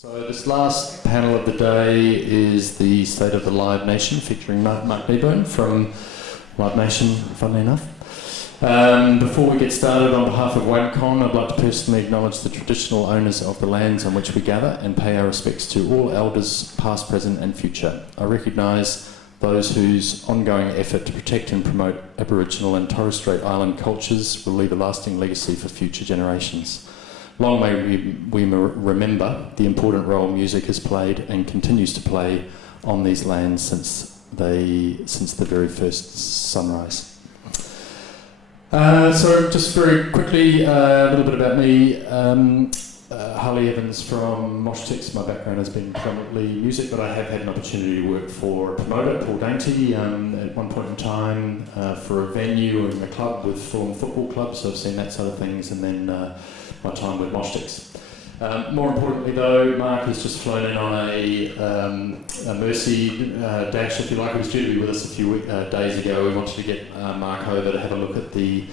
So this last panel of the day is the State of the Live Nation, featuring Mark Kneebone from Live Nation, funnily enough. Before we get started, on behalf of WAMCon, I'd like to personally acknowledge the traditional owners of the lands on which we gather and pay our respects to all elders, past, present and future. I recognise those whose ongoing effort to protect and promote Aboriginal and Torres Strait Island cultures will leave a lasting legacy for future generations. Long may we remember the important role music has played and continues to play on these lands since the very first sunrise. So just very quickly, a little bit about me. Harley Evans from Moshtix. My background has been predominantly music, but I have had an opportunity to work for a promoter, Paul Dainty, at one point in time for a venue and a club with Fulham Football Club, so I've seen that side of things, and then my time with Moshtix. More importantly though, Mark has just flown in on a Mercy dash, if you like. He was due to be with us a few days ago. We wanted to get Mark over to have a look at the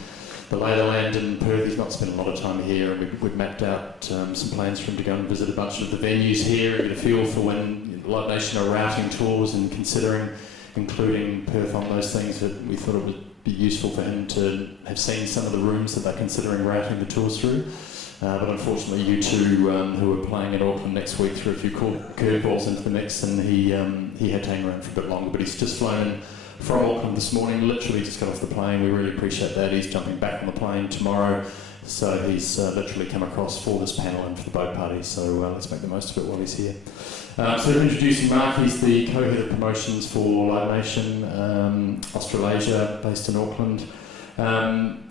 lay of the land in Perth. He's not spent a lot of time here, and we'd mapped out some plans for him to go and visit a bunch of the venues here and get a feel for when Live Nation are routing tours and considering including Perth on those things. That we thought it would be useful for him to have seen some of the rooms that they're considering routing the tours through. But unfortunately you two, who are playing in Auckland next week, threw a few curveballs into the mix, and he had to hang around for a bit longer, but he's just flown in from Auckland this morning, literally just got off the plane. We really appreciate that. He's jumping back on the plane tomorrow, so he's literally come across for this panel and for the boat party, so let's make the most of it while he's here. So introducing Mark, he's the co-head of promotions for Live Nation Australasia, based in Auckland.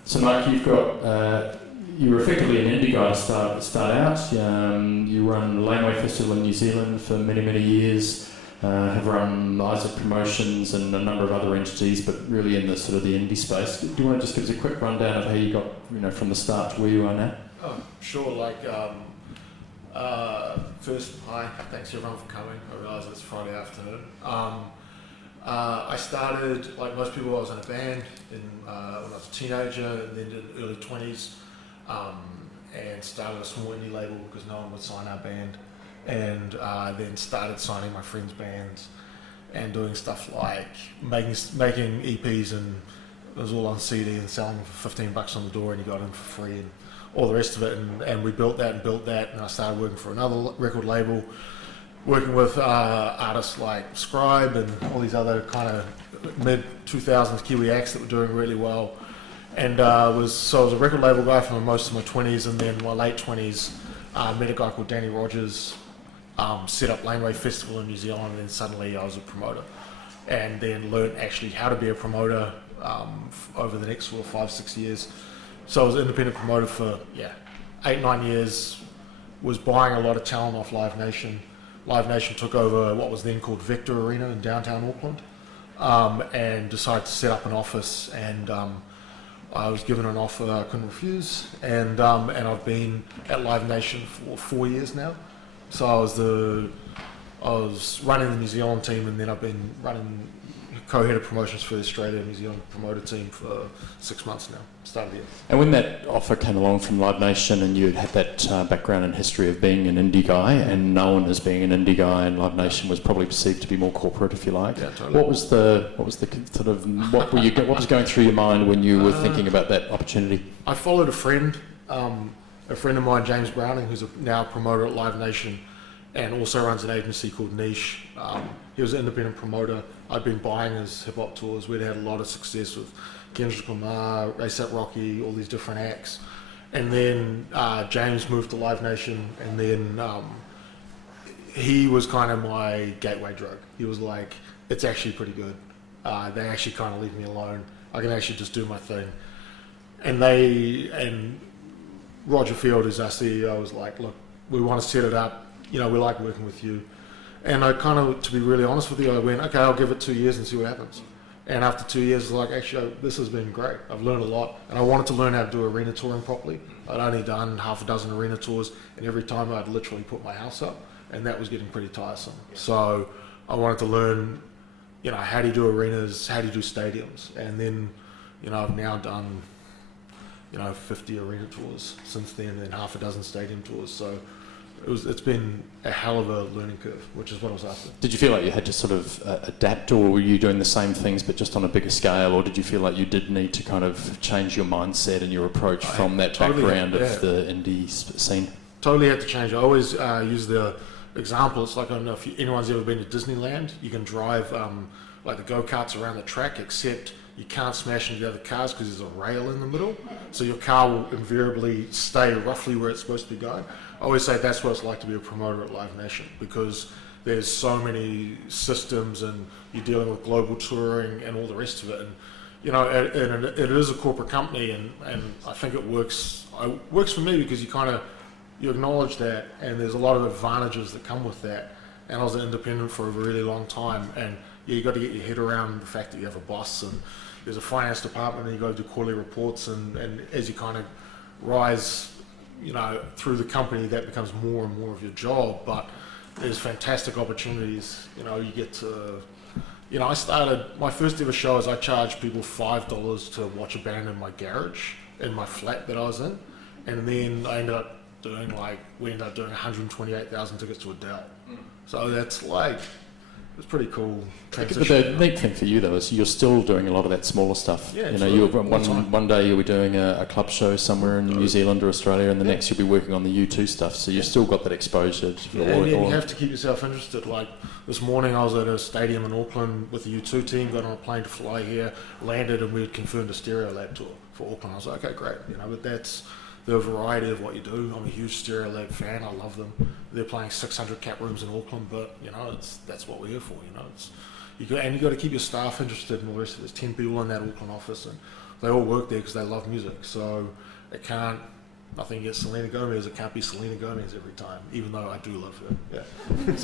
So Mark, you've got you were effectively an indie guy to start out. You run Laneway Festival in New Zealand for many, many years. Have run Isaac Promotions and a number of other entities, but really in the sort of the indie space. Do you want to just give us a quick rundown of how you got, from the start to where you are now? Oh, sure. First, hi. Thanks everyone for coming. I realise it's Friday afternoon. I started, like most people, I was in a band when I was a teenager, and then in the early 20s. And started a small indie label because no one would sign our band, and then started signing my friends' bands and doing stuff like making EPs, and it was all on CD and selling for $15 on the door, and you got them for free and all the rest of it, and we built that, and I started working for another record label, working with artists like Scribe and all these other kind of mid-2000s Kiwi acts that were doing really well. And I was a record label guy for most of my 20s, and then my late 20s, met a guy called Danny Rogers, set up Laneway Festival in New Zealand, and then suddenly I was a promoter. And then learned actually how to be a promoter over the next 5-6 years. So I was an independent promoter for 8-9 years, was buying a lot of talent off Live Nation. Live Nation took over what was then called Vector Arena in downtown Auckland, and decided to set up an office, and I was given an offer I couldn't refuse, and I've been at Live Nation for 4 years now. So I was running the New Zealand team, and then I've been running co-head of promotions for the Australia and New Zealand promoter team for 6 months now, start of the year. And when that offer came along from Live Nation, and you had that background and history of being an indie guy and known as being an indie guy, and Live Nation was probably perceived to be more corporate, if you like. Yeah, totally. What was what was going through your mind when you were thinking about that opportunity? I followed a friend of mine, James Browning, who's now a promoter at Live Nation, and also runs an agency called Niche. He was an independent promoter. I'd been buying his hip hop tours. We'd had a lot of success with Kendrick Lamar, A$AP Rocky, all these different acts. And then James moved to Live Nation, and then he was kind of my gateway drug. He was like, it's actually pretty good. They actually kind of leave me alone. I can actually just do my thing. And Roger Field, who's our CEO, was like, look, we want to set it up. We like working with you. And I kind of, to be really honest with you, I went, okay, I'll give it 2 years and see what happens. And after 2 years, I was like, actually, this has been great. I've learned a lot. And I wanted to learn how to do arena touring properly. I'd only done half a dozen arena tours, and every time I'd literally put my house up, and that was getting pretty tiresome. So I wanted to learn, how do you do arenas, how do you do stadiums? And then, I've now done, 50 arena tours since then, and half a dozen stadium tours. So it's been a hell of a learning curve, which is what I was after. Did you feel like you had to sort of adapt, or were you doing the same things but just on a bigger scale, or did you feel like you did need to kind of change your mindset and your approach from that totally background of the indie scene? Totally had to change. I always use the example. It's like, I don't know if anyone's ever been to Disneyland. You can drive like the go-karts around the track, except you can't smash into the other cars because there's a rail in the middle. So your car will invariably stay roughly where it's supposed to be going. I always say that's what it's like to be a promoter at Live Nation, because there's so many systems and you're dealing with global touring and all the rest of it. And you know, and it is a corporate company, and I think it works for me because you acknowledge that, and there's a lot of advantages that come with that. And I was an independent for a really long time, and you got to get your head around the fact that you have a boss and there's a finance department, and you got to do quarterly reports, and as you kind of rise, you know, through the company, that becomes more and more of your job. But there's fantastic opportunities. You know, you get to, you know, I started my first ever show is I charged people $5 to watch a band in my garage in my flat that I was in, and then we ended up doing 128,000 tickets to Adele. So that's like, it's pretty cool transition. But the neat thing for you though is you're still doing a lot of that smaller stuff. Yeah, you know, one day you'll be doing a club show somewhere in New Zealand or Australia, and the next you'll be working on the U2 stuff. So you've still got that exposure. And you have to keep yourself interested. Like this morning, I was at a stadium in Auckland with the U2 team, got on a plane to fly here, landed, and we had confirmed a Stereo Lab tour for Auckland. I was like, okay, great. You know, but that's the variety of what you do. I'm a huge Stereo Lab fan. I love them. They're playing 600 cap rooms in Auckland, but you know, that's what we're here for. You know, you got to keep your staff interested in all the rest of it. There's 10 people in that Auckland office, and they all work there because they love music. So nothing against Selena Gomez. It can't be Selena Gomez every time, even though I do love her. Yeah.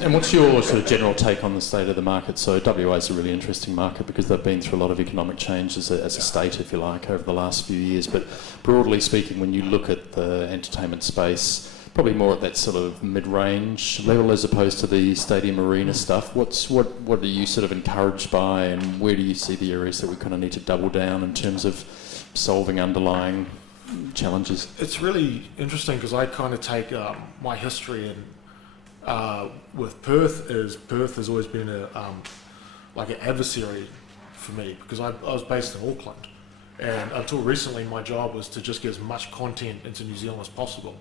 And what's your sort of general take on the state of the market? So WA is a really interesting market because they've been through a lot of economic change as a state, if you like, over the last few years. But broadly speaking, when you look at the entertainment space, probably more at that sort of mid-range level as opposed to the stadium arena stuff. What are you sort of encouraged by, and where do you see the areas that we kind of need to double down in terms of solving underlying challenges? It's really interesting because I kind of take my history and with Perth has always been like an adversary for me, because I was based in Auckland, and until recently my job was to just get as much content into New Zealand as possible.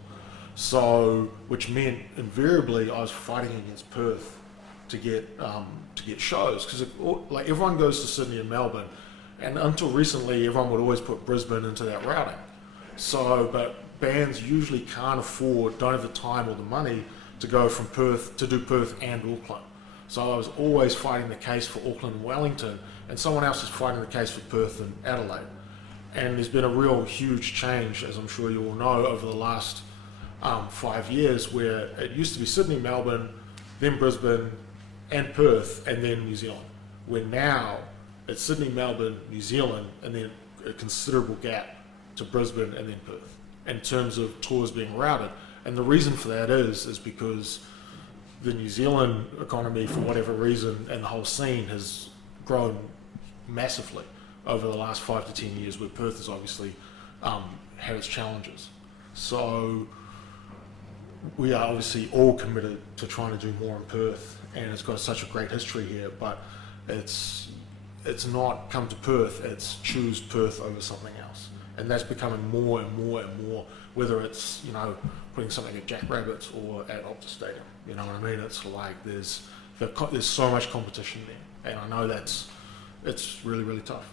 So, which meant invariably I was fighting against Perth to get shows, because like everyone goes to Sydney and Melbourne, and until recently everyone would always put Brisbane into that routing. So, but bands usually don't have the time or the money to go from Perth to do Perth and Auckland. So I was always fighting the case for Auckland and Wellington, and someone else is fighting the case for Perth and Adelaide. And there's been a real huge change, as I'm sure you all know, over the last 5 years, where it used to be Sydney, Melbourne, then Brisbane and Perth, and then New Zealand. Where now it's Sydney, Melbourne, New Zealand, and then a considerable gap to Brisbane and then Perth in terms of tours being routed. And the reason for that is because the New Zealand economy, for whatever reason, and the whole scene has grown massively over the last 5 to 10 years, where Perth has obviously had its challenges. So we are obviously all committed to trying to do more in Perth, and it's got such a great history here, but it's not come to Perth, it's choose Perth over something else. And that's becoming more and more and more, whether it's, you know, putting something at Jackrabbits or at Optus Stadium. You know what I mean? It's like there's so much competition there, and I know it's really, really tough.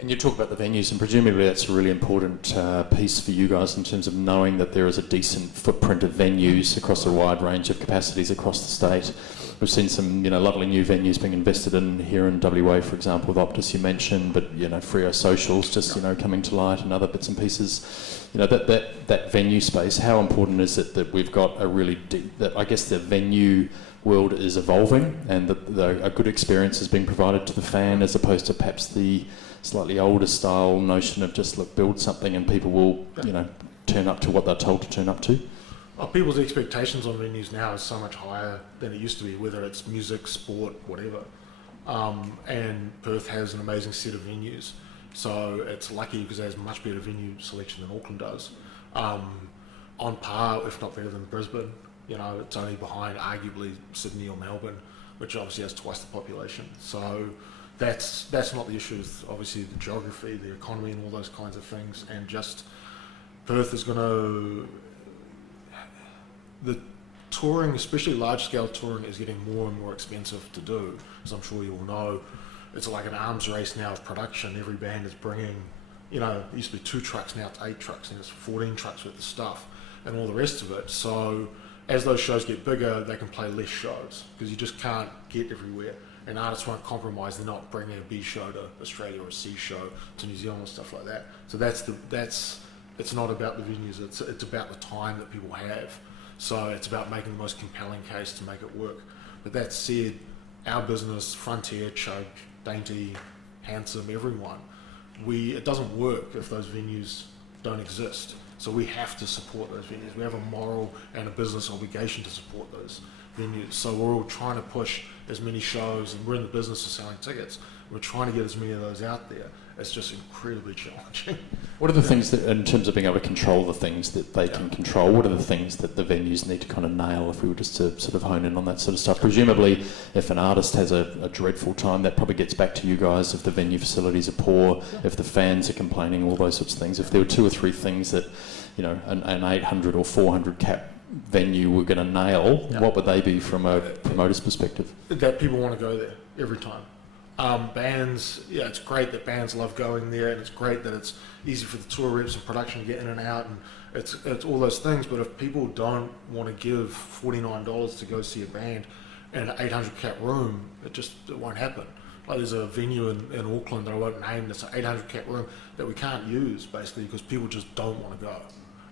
And you talk about the venues, and presumably that's a really important piece for you guys in terms of knowing that there is a decent footprint of venues across a wide range of capacities across the state. We've seen some, you know, lovely new venues being invested in here in WA, for example, with Optus you mentioned, but, you know, Freo Socials just, you know, coming to light, and other bits and pieces. You know, that venue space, how important is it that we've got a really deep, that I guess the venue world is evolving, and that a good experience is being provided to the fan, as opposed to perhaps the slightly older style notion of just build something and people will, you know, turn up to what they're told to turn up to? Well, people's expectations on venues now is so much higher than it used to be, whether it's music, sport, whatever. And Perth has an amazing set of venues, so it's lucky because it has much better venue selection than Auckland does. On par, if not better than Brisbane. It's only behind arguably Sydney or Melbourne, which obviously has twice the population. So that's not the issue. It's obviously the geography, the economy, and all those kinds of things. And just Perth is the touring, especially large-scale touring, is getting more and more expensive to do, as I'm sure you all know. It's like an arms race now of production. Every band is bringing, it used to be 2 trucks, now it's 8 trucks, and it's 14 trucks worth of stuff, and all the rest of it. So as those shows get bigger, they can play less shows, because you just can't get everywhere. And artists won't compromise. They're not bringing a B show to Australia or a C show to New Zealand and stuff like that. So it's not about the venues. It's about the time that people have. So it's about making the most compelling case to make it work. But that said, our business, Frontier, Chug, Dainty, Handsome, everyone, it doesn't work if those venues don't exist. So we have to support those venues. We have a moral and a business obligation to support those venues. So we're all trying to push as many shows, and we're in the business of selling tickets. We're trying to get as many of those out there. It's just incredibly challenging. What are the things that, in terms of being able to control the things that they can control, what are the things that the venues need to kind of nail if we were just to sort of hone in on that sort of stuff? Presumably, if an artist has a dreadful time, that probably gets back to you guys. If the venue facilities are poor, if the fans are complaining, all those sorts of things. If there were 2 or 3 things that, an 800 or 400 cap venue were going to nail, what would they be from a promoter's perspective? That people want to go there every time. Bands, it's great that bands love going there, and it's great that it's easy for the tour reps and production to get in and out, and it's all those things. But if people don't want to give $49 to go see a band in an 800 cap room, it won't happen. Like there's a venue in Auckland that I won't name that's an 800 cap room that we can't use basically because people just don't want to go.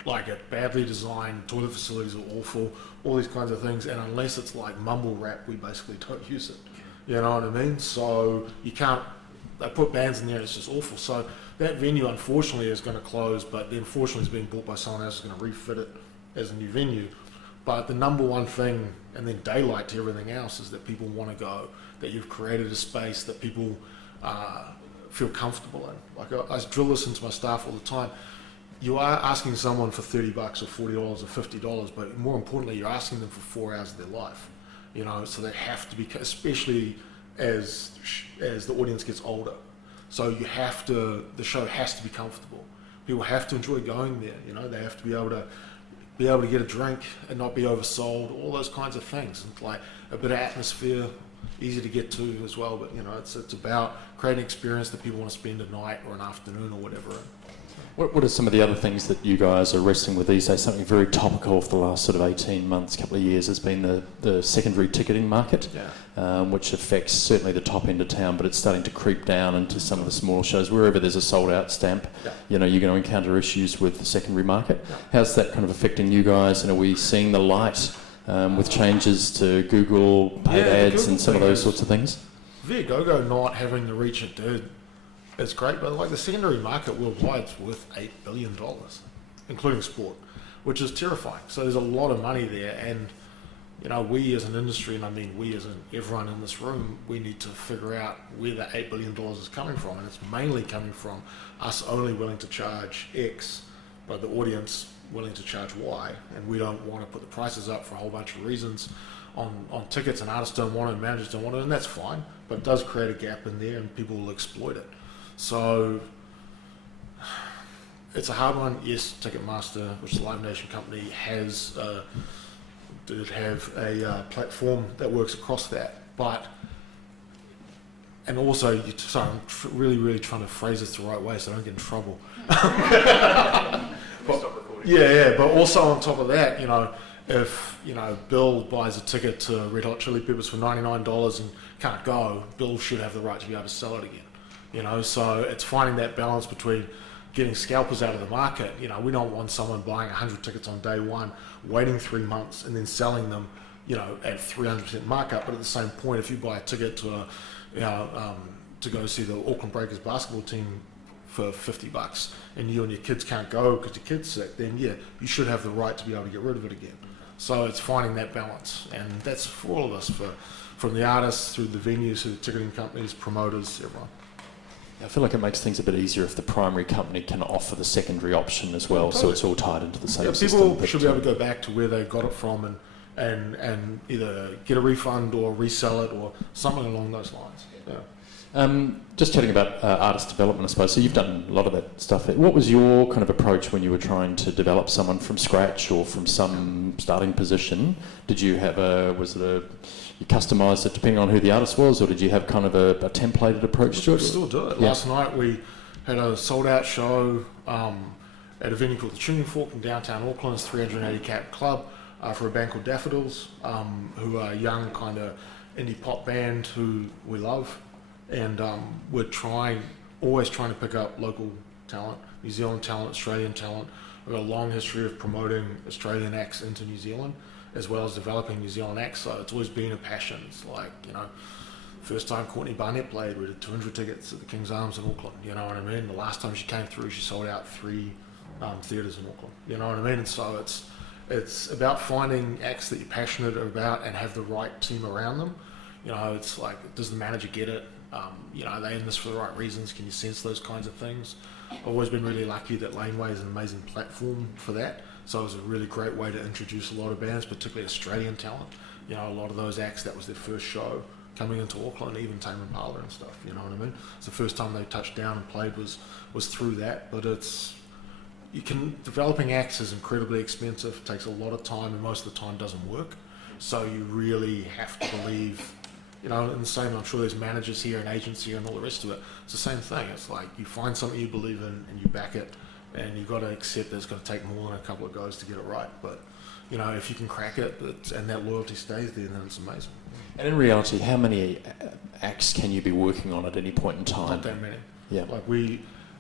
Like it's badly designed, toilet facilities are awful, all these kinds of things, and unless it's like mumble rap, we basically don't use it. You know what I mean? So you can't, they put bands in there, it's just awful. So that venue unfortunately is going to close, but then fortunately it's being bought by someone else who's going to refit it as a new venue. But the number one thing, and then daylight to everything else, is that people want to go, that you've created a space that people feel comfortable in. Like I drill this into my staff all the time. You are asking someone for $30 or $40 or $50, but more importantly, you're asking them for 4 hours of their life. So they have to be, especially as the audience gets older. So the show has to be comfortable. People have to enjoy going there. They have to be able to get a drink and not be oversold. All those kinds of things. And like a bit of atmosphere, easy to get to as well. But it's about creating an experience that people want to spend a night or an afternoon or whatever. What are some of the other things that you guys are wrestling with these days? Something very topical for the last sort of 18 months, couple of years, has been the secondary ticketing market, which affects certainly the top end of town, but it's starting to creep down into some of the smaller shows. Wherever there's a sold-out stamp, you're going to encounter issues with the secondary market. How's that kind of affecting you guys? And are we seeing the light with changes to Google paid ads and some of those sorts of things? Viagogo not having the reach it did, it's great, but like the secondary market worldwide is worth $8 billion, including sport, which is terrifying. So there's a lot of money there, and we as an industry, and I mean we as in everyone in this room, we need to figure out where that $8 billion is coming from, and it's mainly coming from us only willing to charge X, but the audience willing to charge Y, and we don't want to put the prices up for a whole bunch of reasons on tickets, and artists don't want it, and managers don't want it, and that's fine, but it does create a gap in there, and people will exploit it. So it's a hard one. Yes, Ticketmaster, which is a Live Nation company, did have a platform that works across that. And also, sorry, I'm really trying to phrase this the right way so I don't get in trouble. But also on top of that, if Bill buys a ticket to Red Hot Chili Peppers for $99 and can't go, Bill should have the right to be able to sell it again. So it's finding that balance between getting scalpers out of the market. We don't want someone buying 100 tickets on day one, waiting 3 months, and then selling them, at 300% markup. But at the same point, if you buy a ticket to to go see the Auckland Breakers basketball team for $50, and you and your kids can't go because your kid's sick, then you should have the right to be able to get rid of it again. So it's finding that balance, and that's for all of us, from the artists through the venues, through the ticketing companies, promoters, everyone. I feel like it makes things a bit easier if the primary company can offer the secondary option as well, so it's all tied into the same system. People should be able to go back to where they got it from, and and either get a refund or resell it or something along those lines. Yeah. Just chatting about artist development, I suppose. So you've done a lot of that stuff. What was your kind of approach when you were trying to develop someone from scratch or from some starting position? Did you have you customised it depending on who the artist was, or did you have kind of a templated approach to it? We still do it. Yeah. Last night we had a sold-out show at a venue called the Tuning Fork in downtown Auckland's 380 cap club for a band called Daffodils, who are a young kind of indie pop band who we love. And we're always trying to pick up local talent, New Zealand talent, Australian talent. We've got a long history of promoting Australian acts into New Zealand, as well as developing New Zealand acts. So it's always been a passion. It's like, first time Courtney Barnett played, we did 200 tickets at the King's Arms in Auckland. You know what I mean? The last time she came through, she sold out 3 theatres in Auckland. You know what I mean? And so it's about finding acts that you're passionate about and have the right team around them. It's like, does the manager get it? Are they in this for the right reasons? Can you sense those kinds of things? I've always been really lucky that Laneway is an amazing platform for that. So it was a really great way to introduce a lot of bands, particularly Australian talent. A lot of those acts, that was their first show coming into Auckland, even Tame Impala and stuff. You know what I mean? It's the first time they touched down and played was through that. But developing acts is incredibly expensive, takes a lot of time, and most of the time doesn't work. So you really have to believe. And the same, I'm sure there's managers here and agents here and all the rest of it. It's the same thing. It's like you find something you believe in and you back it, and you've got to accept that it's going to take more than a couple of goes to get it right. But, if you can crack it and that loyalty stays there, then it's amazing. And in reality, how many acts can you be working on at any point in time? Not that many. Yeah.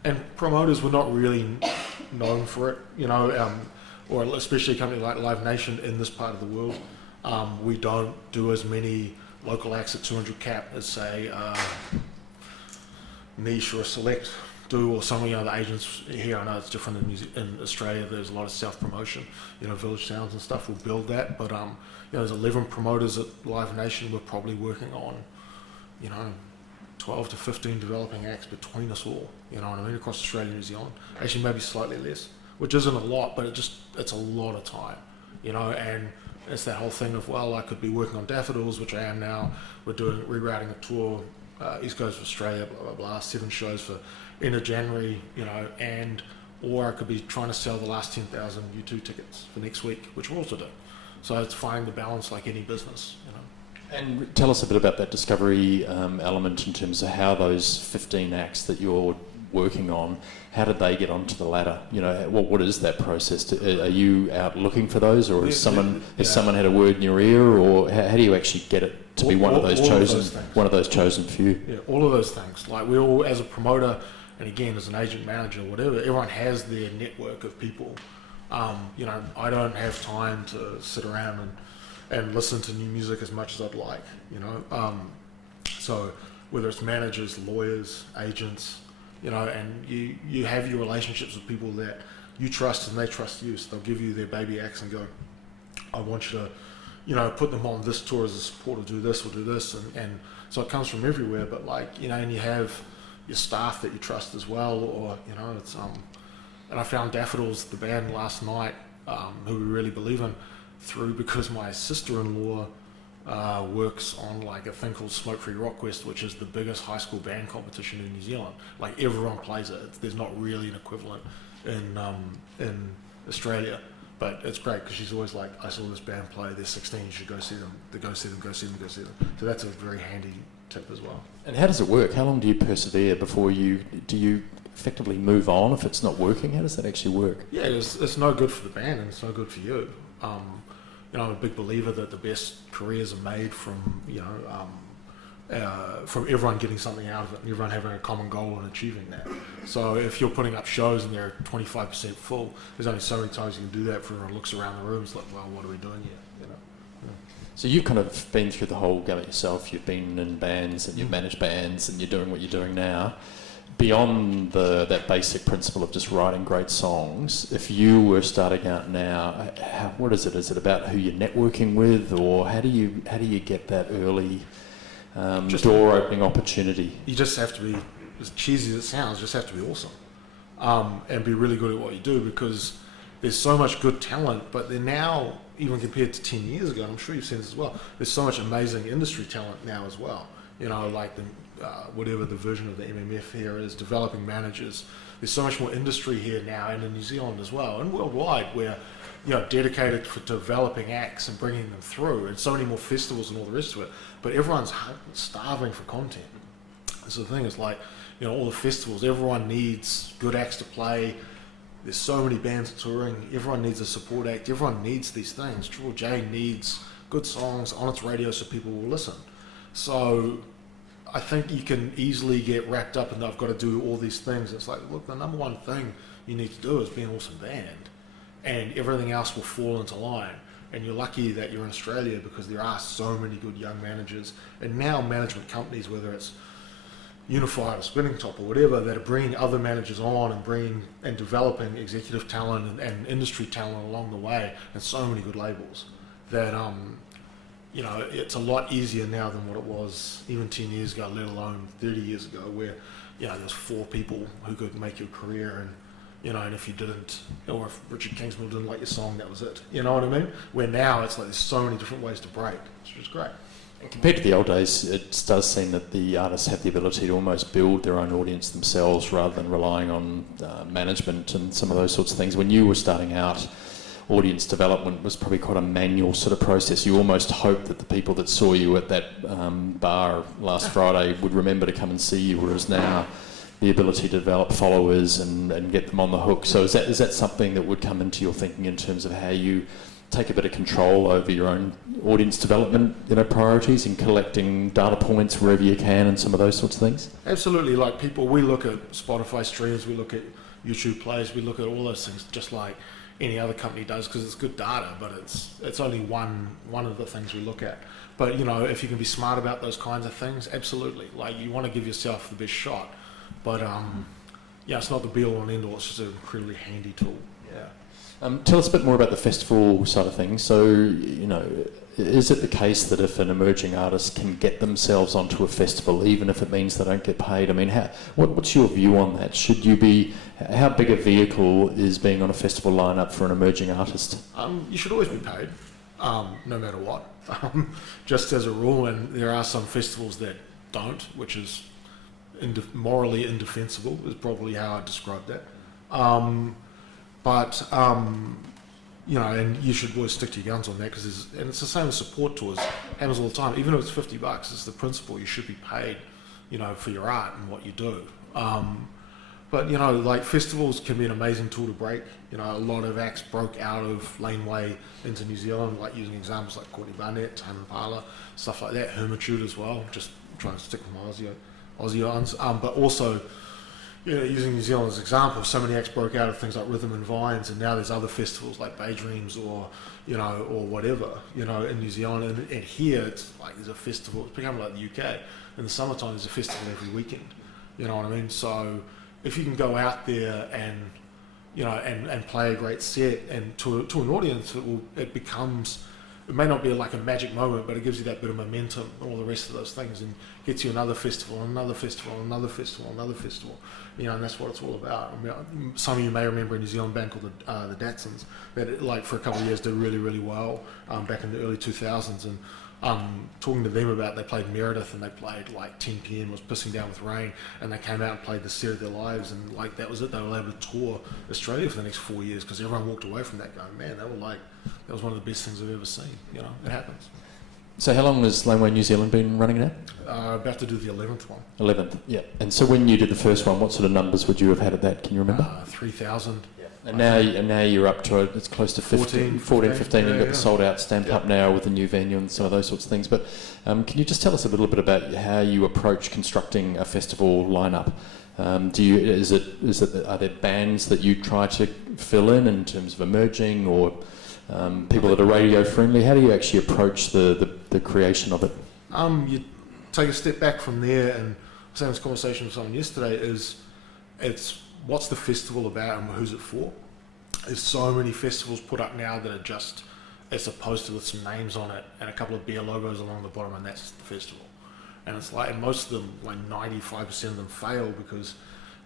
And promoters were not really known for it, or especially a company like Live Nation in this part of the world. We don't do as many local acts at 200 cap as say Niche or Select do, or some of the agents here. I know it's different in Australia. There's a lot of self-promotion, Village Sounds and stuff will build that, but there's 11 promoters at Live Nation. We're probably working on 12 to 15 developing acts between us all, across Australia and New Zealand. Actually maybe slightly less, which isn't a lot, but it's a lot of time, and it's that whole thing of, I could be working on Daffodils, which I am now. We're rerouting a tour, East Coast of Australia, blah, blah, blah, 7 shows for end of January, or I could be trying to sell the last 10,000 U2 tickets for next week, which we're also doing. So it's finding the balance like any business, And tell us a bit about that discovery element in terms of how those 15 acts that you're working on, how did they get onto the ladder? What is that process? Are you out looking for those, or has someone had a word in your ear, or how do you actually get it to be one of those chosen few? Yeah, all of those things. Like we all, as a promoter, and again as an agent, manager, whatever, everyone has their network of people. I don't have time to sit around and listen to new music as much as I'd like. So whether it's managers, lawyers, agents. And you have your relationships with people that you trust and they trust you, so they'll give you their baby acts and go, I want you to, put them on this tour as a support, or do this, and so it comes from everywhere, but and you have your staff that you trust as well, or, it's, and I found Daffodils, the band, last night, who we really believe in, because my sister-in-law works on a thing called Smoke Free Rock Quest, which is the biggest high school band competition in New Zealand. Everyone plays it. There's not really an equivalent in Australia, but it's great because she's always like, I saw this band play, they're 16, you should go see them. Go see them. So that's a very handy tip as well. And how does it work? How long do you persevere before do you effectively move on if it's not working? How does that actually work? Yeah, it's no good for the band and it's no good for you. I'm a big believer that the best careers are made from everyone getting something out of it and everyone having a common goal and achieving that. So if you're putting up shows and they're 25% full, there's only so many times you can do that before everyone looks around the room. It's like, well, what are we doing here? So you've kind of been through the whole gamut yourself. You've been in bands and you've managed bands and you're doing what you're doing now. Beyond that basic principle of just writing great songs, if you were starting out now, what is it? Is it about who you're networking with, or how do you get that early door-opening opportunity? You just have to be, as cheesy as it sounds, just have to be awesome, and be really good at what you do, because there's so much good talent, but they're now, even compared to 10 years ago, and I'm sure you've seen this as well, there's so much amazing industry talent now as well. You know, like whatever the version of the MMF here is, developing managers. There's so much more industry here now, and in New Zealand as well, and worldwide, where, you know, dedicated for developing acts and bringing them through, and so many more festivals and all the rest of it. But everyone's starving for content. So the thing is, like, you know, all the festivals, everyone needs good acts to play. There's so many bands touring. Everyone needs a support act. Everyone needs these things. Triple J needs good songs on its radio so people will listen. So I think you can easily get wrapped up in, I've got to do all these things. It's like, look, the number one thing you need to do is be an awesome band, and everything else will fall into line. And you're lucky that you're in Australia, because there are so many good young managers, and now management companies, whether it's Unified or Spinning Top or whatever, that are bringing other managers on and developing executive talent and industry talent along the way, and so many good labels that you know, it's a lot easier now than what it was even 10 years ago, let alone 30 years ago, where, you know, there's 4 people who could make your career, and, you know, and if you didn't, or if Richard Kingsmill didn't like your song, that was it. You know what I mean? Where now it's like there's so many different ways to break, which is great. And compared to the old days, it does seem that the artists have the ability to almost build their own audience themselves rather than relying on management and some of those sorts of things. When you were starting out, audience development was probably quite a manual sort of process. You almost hoped that the people that saw you at that bar last Friday would remember to come and see you, whereas now the ability to develop followers and get them on the hook. So is that something that would come into your thinking in terms of how you take a bit of control over your own audience development, you know, priorities, and collecting data points wherever you can and some of those sorts of things? Absolutely. Like, people, we look at Spotify streams, we look at YouTube plays, we look at all those things just like any other company does, because it's good data, but it's only one of the things we look at. But, you know, if you can be smart about those kinds of things, absolutely. Like, you want to give yourself the best shot, but yeah, it's not the be all and end all. It's just an incredibly handy tool. Yeah. Tell us a bit more about the festival side of things. So, you know, is it the case that if an emerging artist can get themselves onto a festival, even if it means they don't get paid? I mean, what's your view on that? Should you be, how big a vehicle is being on a festival lineup for an emerging artist? You should always be paid, no matter what, just as a rule. And there are some festivals that don't, which is morally indefensible, is probably how I describe that. But you know, and you should always stick to your guns on that, because it's the same with support tours. Happens all the time. Even if it's $50, it's the principle. You should be paid, you know, for your art and what you do. But, you know, like, festivals can be an amazing tool to break. You know, a lot of acts broke out of laneway into New Zealand, like using examples like Courtney Barnett, Tame Impala, stuff like that. Hermitude as well. Just trying to stick with my Aussie ones. But also, you know, using New Zealand as an example, so many acts broke out of things like Rhythm and Vines, and now there's other festivals like Bay Dreams or, you know, or whatever, you know, in New Zealand. And here it's like there's a festival. It's becoming like the UK. In the summertime, there's a festival every weekend. You know what I mean? So if you can go out there and, you know, and play a great set, and to an audience, it becomes, it may not be like a magic moment, but it gives you that bit of momentum and all the rest of those things, and gets you another festival, another festival, another festival, another festival. You know, and that's what it's all about. I mean, some of you may remember a New Zealand band called the Datsuns that, like, for a couple of years did really, really well back in the early 2000s. And talking to them about, they played Meredith, and they played like 10 p.m, was pissing down with rain, and they came out and played the set of their lives, and like that was it. They were able to tour Australia for the next 4 years, because everyone walked away from that going, man, that was one of the best things I've ever seen. You know, it happens. So how long has Laneway New Zealand been running now? About to do the 11th one. 11th, yeah. And so when you did the first one, what sort of numbers would you have had at that? Can you remember? 3,000. And now you're up to it's close to 14, 15. Yeah, You've got the sold out Stamp Up now with the new venue and some of those sorts of things. But can you just tell us a little bit about how you approach constructing a festival lineup? Are there bands that you try to fill in terms of emerging, or people that are radio friendly? How do you actually approach the creation of it? You take a step back from there, and I was having this conversation with someone yesterday. It's what's the festival about and who's it for? There's so many festivals put up now that are just, it's a poster with some names on it and a couple of beer logos along the bottom, and that's the festival. And it's like, and most of them, like 95% of them fail because,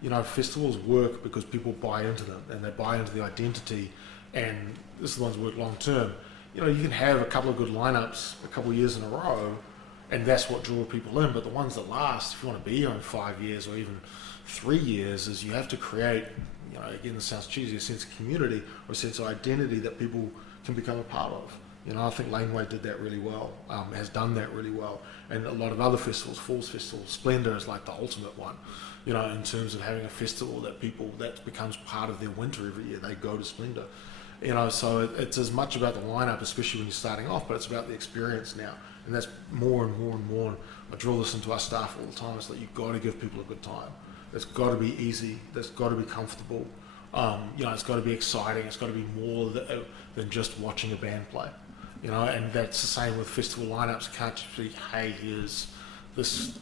you know, festivals work because people buy into them, and they buy into the identity, and this is the ones that work long term. You know, you can have a couple of good lineups a couple of years in a row, and that's what draws people in. But the ones that last, if you want to be here in 5 years or even 3 years, is you have to create, you know, again, this sounds cheesy, a sense of community or a sense of identity that people can become a part of. You know, I think Laneway did that really well, has done that really well. And a lot of other festivals, Falls Festival, Splendor is like the ultimate one, you know, in terms of having a festival that becomes part of their winter every year. They go to Splendor. You know, so it's as much about the lineup, especially when you're starting off, but it's about the experience now. And that's more and more and more. I drill this into our staff all the time. It's like, you've got to give people a good time. It's got to be easy. It's got to be comfortable. You know, it's got to be exciting. It's got to be more than just watching a band play. You know, and that's the same with festival lineups. You can't just be, hey, here's this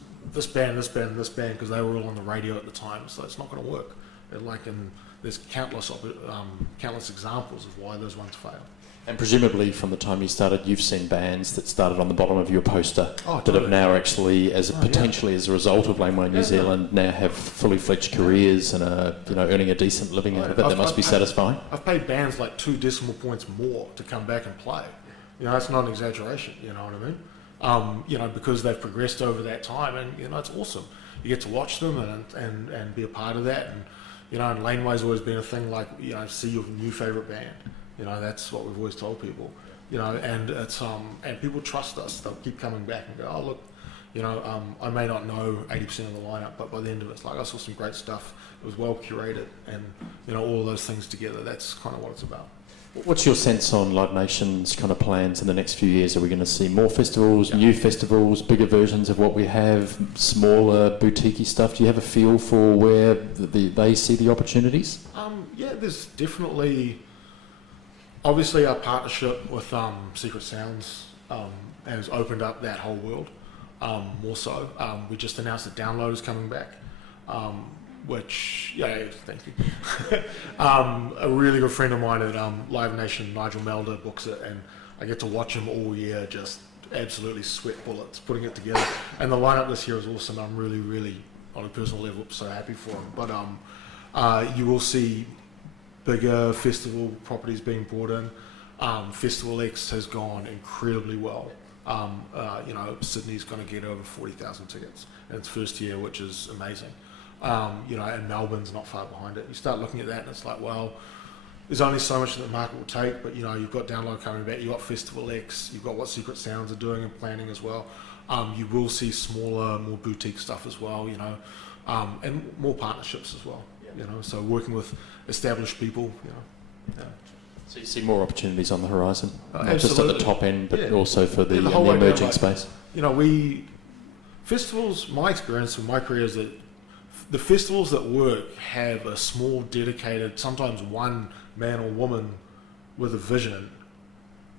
band, because they were all on the radio at the time. So it's not going to work. And there's countless examples of why those ones fail. And presumably from the time you started, you've seen bands that started on the bottom of your poster that have now actually, potentially as a result of Laneway New Zealand, now have fully fledged careers and are, you know, earning a decent living out of it. That must be satisfying. I've paid bands like 2 decimal points more to come back and play. You know, that's not an exaggeration. You know what I mean? You know, because they've progressed over that time, and you know, it's awesome. You get to watch them and be a part of that, and you know, and Laneway's always been a thing, like, you know, see your new favourite band. You know, that's what we've always told people. You know, and it's and people trust us. They'll keep coming back and go, oh look, you know, I may not know 80% of the lineup, but by the end of it, it's like, I saw some great stuff. It was well curated, and you know, all of those things together. That's kind of what it's about. What's your sense on Live Nation's kind of plans in the next few years? Are we going to see more festivals, new festivals, bigger versions of what we have, smaller, boutique-y stuff? Do you have a feel for where they see the opportunities? Yeah, there's definitely... Obviously, our partnership with Secret Sounds has opened up that whole world, more so. We just announced that Download is coming back. Which, thank you. A really good friend of mine at Live Nation, Nigel Melder, books it, and I get to watch him all year, just absolutely sweat bullets putting it together. And the lineup this year is awesome. I'm really, really, on a personal level, so happy for him. But you will see bigger festival properties being brought in. Festival X has gone incredibly well. You know, Sydney's going to get over 40,000 tickets in its first year, which is amazing. You know, and Melbourne's not far behind it. You start looking at that and it's like, well, there's only so much that the market will take, but you know, you've got Download coming back, you've got Festival X, you've got what Secret Sounds are doing and planning as well. You will see smaller, more boutique stuff as well, you know, and more partnerships as well, you know, so working with established people, you know. Yeah. So you see more opportunities on the horizon, not absolutely. just at the top end, but also for the whole emerging down, space. You know, festivals, my experience in my career is that the festivals that work have a small, dedicated, sometimes one man or woman with a vision,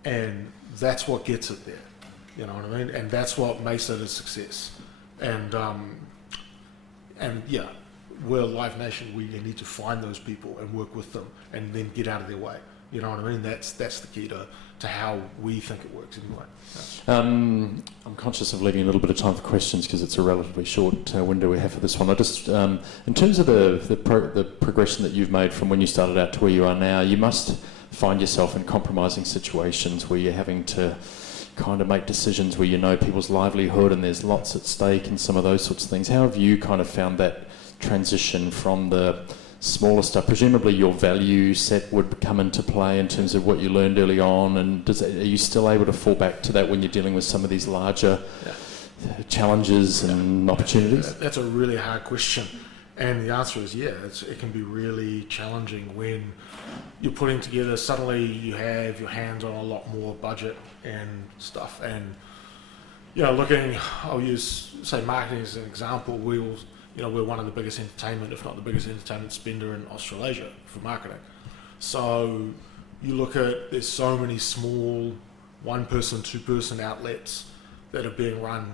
and that's what gets it there. You know what I mean? And that's what makes it a success. And yeah, we're Live Nation. We need to find those people and work with them, and then get out of their way. You know what I mean? That's the key to how we think it works anyway. Yeah. I'm conscious of leaving a little bit of time for questions because it's a relatively short window we have for this one. I just, in terms of the progression that you've made from when you started out to where you are now, you must find yourself in compromising situations where you're having to kind of make decisions where you know people's livelihood and there's lots at stake and some of those sorts of things. How have you kind of found that transition from the smaller stuff? Presumably your value set would come into play in terms of what you learned early on, and are you still able to fall back to that when you're dealing with some of these larger challenges and opportunities? That's a really hard question, and the answer is it can be really challenging when you're putting together, suddenly you have your hands on a lot more budget and stuff, and you know, I'll use, say, marketing as an example. We're one of the biggest entertainment, if not the biggest entertainment spender in Australasia for marketing. So you look at, there's so many small 1-person, 2-person outlets that are being run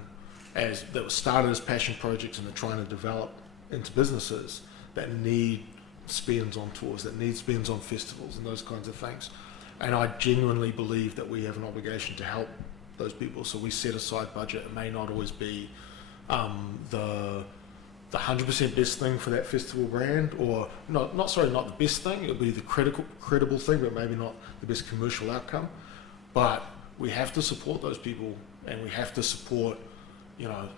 that were started as passion projects and they're trying to develop into businesses that need spends on tours, that need spends on festivals and those kinds of things. And I genuinely believe that we have an obligation to help those people. So we set aside budget. It may not always be the the 100% best thing for that festival brand, or not the best thing. It'll be the credible thing, but maybe not the best commercial outcome. But we have to support those people, and we have to support,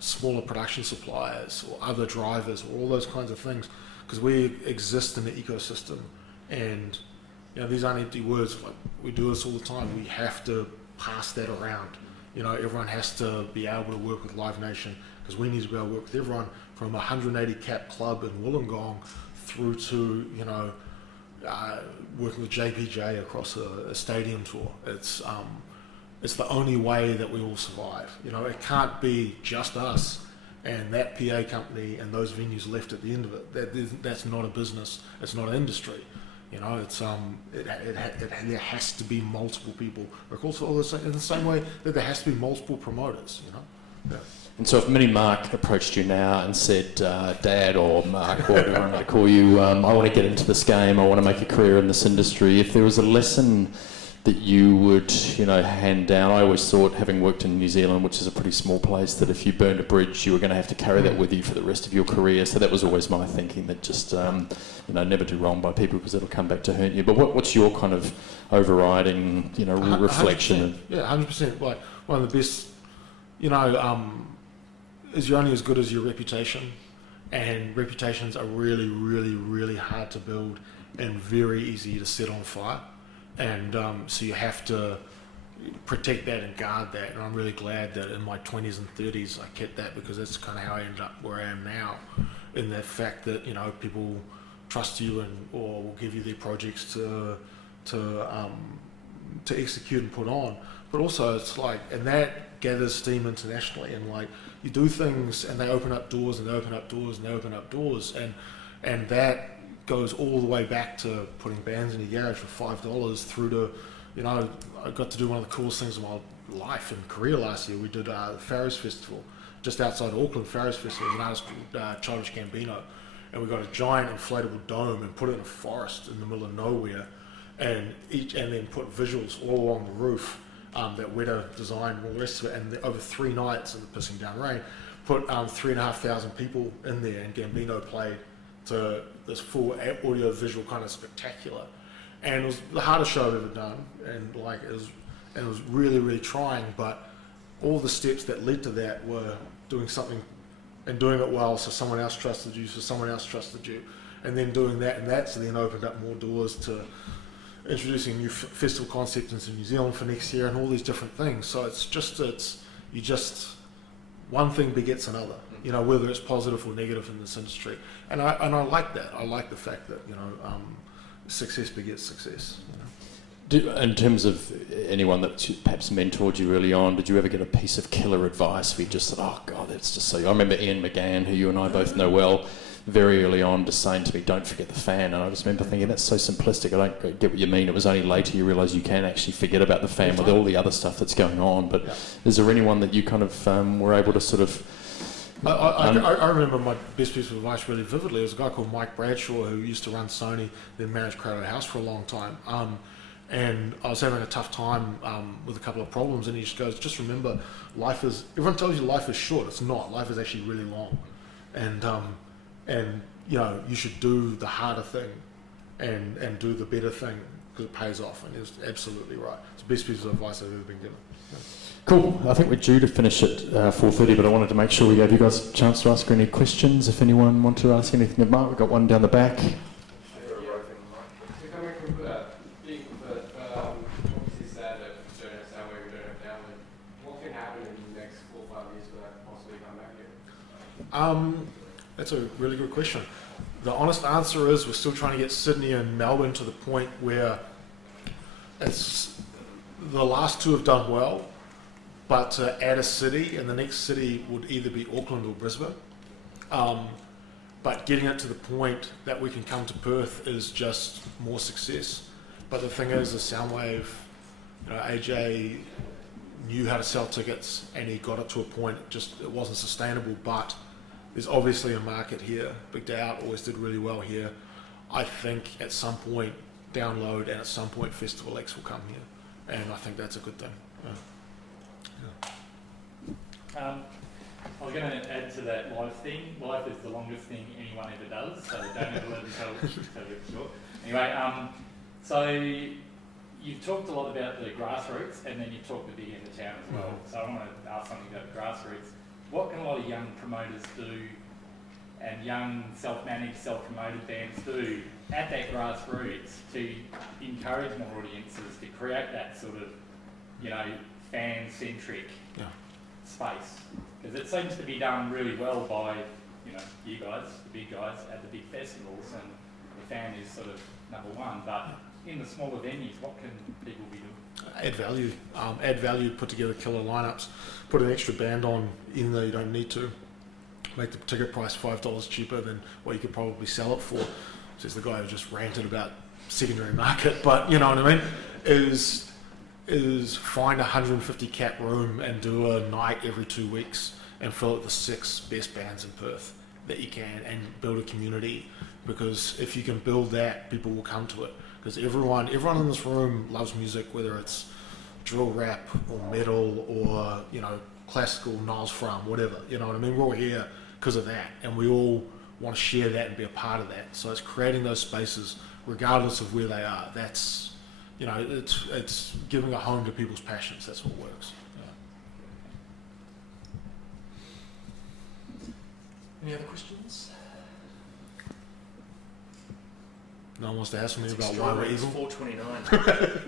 smaller production suppliers or other drivers or all those kinds of things, because we exist in the ecosystem. And these aren't empty words. Like, we do this all the time. We have to pass that around. Everyone has to be able to work with Live Nation, because we need to be able to work with everyone from a 180 cap club in Wollongong through to working with JPJ across a stadium tour. It's the only way that we will survive. It can't be just us and that PA company and those venues left at the end of it. That's not a business. It's not an industry. There has to be multiple people. But also in the same way that there has to be multiple promoters. Yeah. And so if Mini Mark approached you now and said, Dad or Mark or whatever I want to call you, I want to get into this game, I want to make a career in this industry, if there was a lesson that you would, hand down, I always thought, having worked in New Zealand, which is a pretty small place, that if you burned a bridge, you were going to have to carry that with you for the rest of your career. So that was always my thinking, that just, never do wrong by people, because it'll come back to hurt you. But what's your kind of overriding, reflection? 100%, yeah, 100%. Like, one of the best, is you're only as good as your reputation, and reputations are really, really, really hard to build and very easy to set on fire. And so you have to protect that and guard that. And I'm really glad that in my 20s and 30s I kept that, because that's kind of how I ended up where I am now, in the fact that people trust you or will give you their projects to execute and put on. But also it's like, and that gathers steam internationally, and like, you do things and they open up doors and they open up doors and they open up doors, and that goes all the way back to putting bands in your garage for $5 through to, I got to do one of the coolest things of my life in Korea last year. We did the Farrows Festival just outside Auckland. Farrows Festival is an artist called Childish Gambino, and we got a giant inflatable dome and put it in a forest in the middle of nowhere, and then put visuals all along the roof that Weta designed and all the rest of it. And over 3 nights in the pissing down rain, put 3,500 people in there, and Gambino played to this full audio visual kind of spectacular. And it was the hardest show I've ever done, and it was really, really trying, but all the steps that led to that were doing something and doing it well, so someone else trusted you, and then doing that, and that's then opened up more doors to introducing new festival concepts into New Zealand for next year and all these different things. So one thing begets another, whether it's positive or negative in this industry. And I like that. I like the fact that, success begets success. In terms of anyone that perhaps mentored you early on, did you ever get a piece of killer advice where you just thought, oh God, that's just so... I remember Ian McGann, who you and I both know well, very early on just saying to me, don't forget the fan. And I just remember thinking, that's so simplistic. I don't get what you mean. It was only later you realise you can actually forget about the fan with all the other stuff that's going on. But is there anyone that you kind of were able to sort of... I remember my best piece of advice really vividly. There was a guy called Mike Bradshaw who used to run Sony, then managed Crowded House for a long time. And I was having a tough time with a couple of problems, and he just goes, just remember, everyone tells you life is short. It's not. Life is actually really long. And you should do the harder thing and do the better thing, because it pays off. And he was absolutely right. It's the best piece of advice I've ever been given. Yeah. Cool. I think we're due to finish at 4:30, but I wanted to make sure we gave you guys a chance to ask any questions. If anyone wanted to ask anything of Mark, we've got one down the back. That's a really good question. The honest answer is we're still trying to get Sydney and Melbourne to the point where the last 2 have done well, but to add a city, and the next city would either be Auckland or Brisbane. But getting it to the point that we can come to Perth is just more success. But the thing is, the Soundwave, AJ knew how to sell tickets, and he got it to a point, it wasn't sustainable, but there's obviously a market here. Big Day Out always did really well here. I think at some point Download and at some point Festival X will come here, and I think that's a good thing. Yeah. I was going to add to that life thing. Life is the longest thing anyone ever does, so don't ever let them tell you it's short. Anyway, so you've talked a lot about the grassroots, and then you've talked the big end of town as well. So I want to ask something about the grassroots. What can a lot of young promoters do, and young self-managed, self-promoted bands do at that grassroots to encourage more audiences, to create that sort of, fan-centric space? Because it seems to be done really well by, you guys, the big guys at the big festivals, and the fan is sort of number one. But in the smaller venues, what can people be doing? Add value, put together killer lineups, put an extra band on even though you don't need to, make the ticket price $5 cheaper than what you could probably sell it for. Says the guy who just ranted about secondary market, but you know what I mean, is find a 150 cap room and do a night every 2 weeks and fill it the 6 best bands in Perth that you can, and build a community. Because if you can build that, people will come to it. Because everyone in this room loves music, whether it's drill rap or metal or classical, Niles Fram, whatever. You know what I mean? We're all here because of that, and we all want to share that and be a part of that. So it's creating those spaces, regardless of where they are. That's it's giving a home to people's passions. That's what works. Any other questions? No one wants to ask me about why we're evil. 4:29.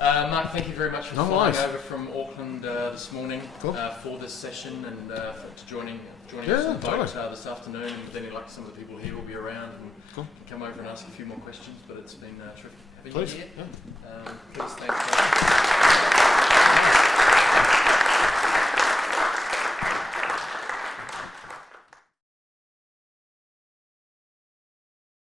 Mark, thank you very much for flying over from Auckland this morning for this session, and to joining us on the boat this afternoon. And then, like, some of the people here will be around and can come over and ask a few more questions. But it's been terrific having you here. Please, thanks.